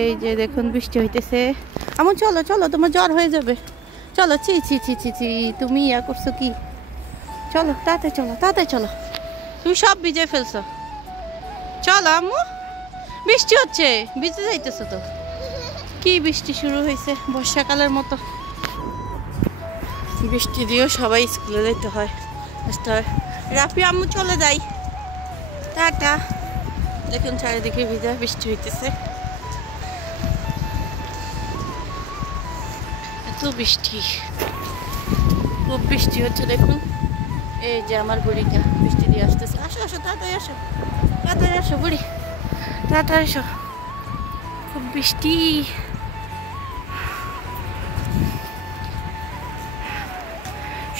এই যে দেখুন বৃষ্টি হইতেছে। আমার চলো চলো, তোমার জ্বর হয়ে যাবে। চলো, ছি ছি ছি ছি ছি, তুমি ইয়া করছো কি? চলো তাড়াতাড়ি চলো, তাড়াতাড়ি চলো, তুমি সব ভিজে ফেলছো। চলো আম্মু, বৃষ্টি হচ্ছে, ভিজে যাইতেছো তো। কি বৃষ্টি শুরু হয়েছে বর্ষাকালের মতো। বৃষ্টি দিয়েও সবাই স্কুলে যেতে হয়, আসতে হয়। রাফি আম্মু চলে যাই, টাটা। দেখুন চারিদিকে ভিজা, বৃষ্টি হইতেছে, এত বৃষ্টি, খুব বৃষ্টি হচ্ছে দেখুন। এই যে আমার বুড়িটা বৃষ্টি দিয়ে আসতেছে। আসো আসো, তাড়াতাড়ি আসো, তাড়াতাড়ি আসো বুড়ি, তাড়াতাড়ি আসো, খুব বৃষ্টি।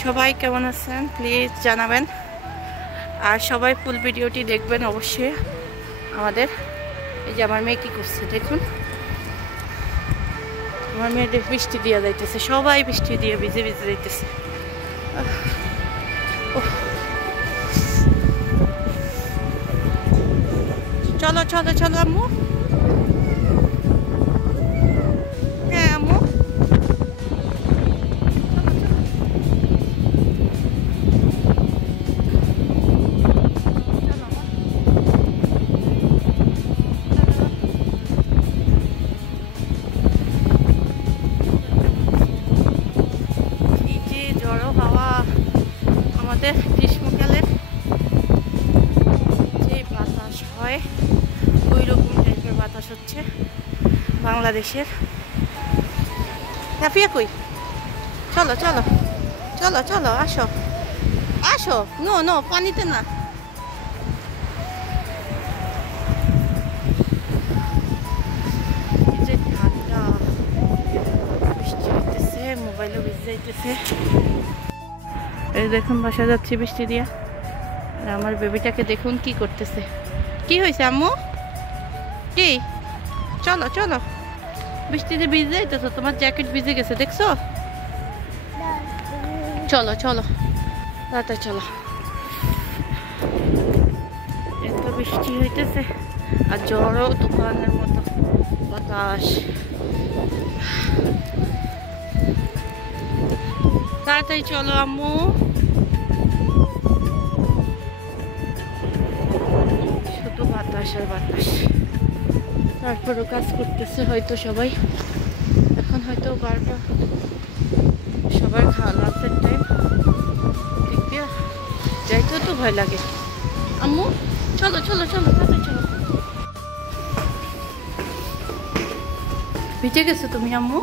সবাই কেমন আছেন প্লিজ জানাবেন, আর সবাই ফুল ভিডিওটি দেখবেন অবশ্যই আমাদের। এই যে আমার মেয়ে কি করছে দেখুন, আমার মেয়েদের বৃষ্টি দিয়ে যাইতেছে, সবাই বৃষ্টি দিয়ে ভিজে ভিজে যাইতেছে। চলো চলো চলো আম্মু, হ্যাঁ আম্মু, এই যে ঝড়ো হাওয়া, আমাদের গ্রীষ্মকালের যে বাতাস হয় ওই রকম টাইপের বাতাস হচ্ছে বাংলাদেশের। রাফিয়া কই? চলো চলো চলো চলো, আসো আসো, নো নো, পানিতে না। যে ঠান্ডা, বৃষ্টি হইতেছে, মোবাইলও ভিজে যাইতেছে। এই দেখুন বাসা যাচ্ছি বৃষ্টি দিয়া, আর আমার বেবিটাকে দেখুন কি করতেছে। কি হয়েছে আম্মু? কি? চলো চলো, বৃষ্টিতে ভিজে যাইতেছো, তোমার জ্যাকেট ভিজে গেছে দেখছো। চলো চলো তাড়াতাড়ি চলো, এত বৃষ্টি হইতেছে আর ঝড়ও তুফানের মতো বাতাস। তাড়াতাড়ি চলো আম্মু, শুধু বাতাস আর বাতাস। তারপরও কাজ করতেছে হয়তো সবাই, এখন হয়তো 12টা, সবার খাওয়া লাঞ্চের টাইম। দিক দিয়ে যাইতেও তো ভয় লাগে। আম্মু চলো চলো চলো, তাড়াতাড়ি চলো। ভিজে গেছো তুমি আম্মু?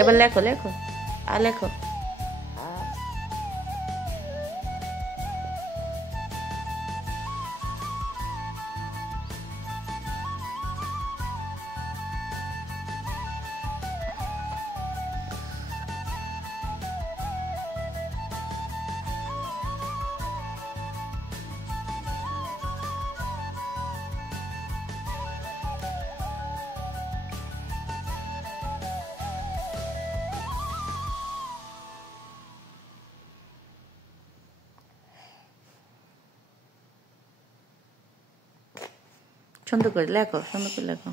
এবার লেখো লেখো আর লেখো। সুন্দর করে লেখো, সুন্দর করে লেখো।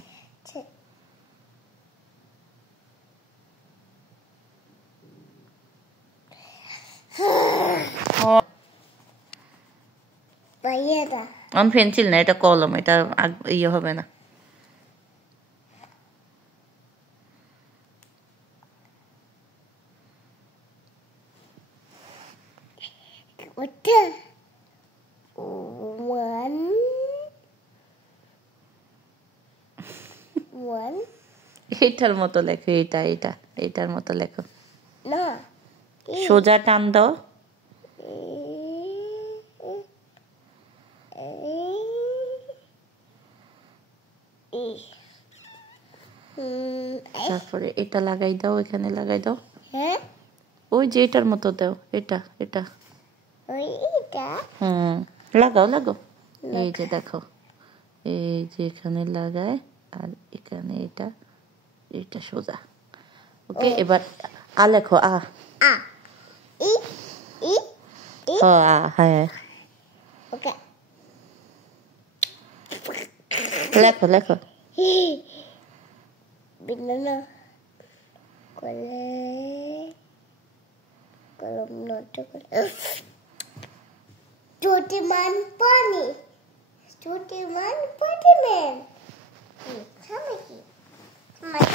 পেন্সিল না, এটা কলম, এটা ইয়ে হবে না। এইটার মতো লেখো, এটা এটা এইটার মতো লেখো। সোজা টান দাও। তারপরে এটা লাগাই দাও, এখানে লাগাই দাও। ওই যে এটার মতো দাও, এটা এটা লাগাও লাগাও। এই যে দেখো, এই যে এখানে লাগায়, আর এখানে এটা, এটা সোজা। ওকে, এবার আ লেখো, আ ও আ, হ্যাঁ। লেখো লেখো banana कलम नोट छोटी मान पानी man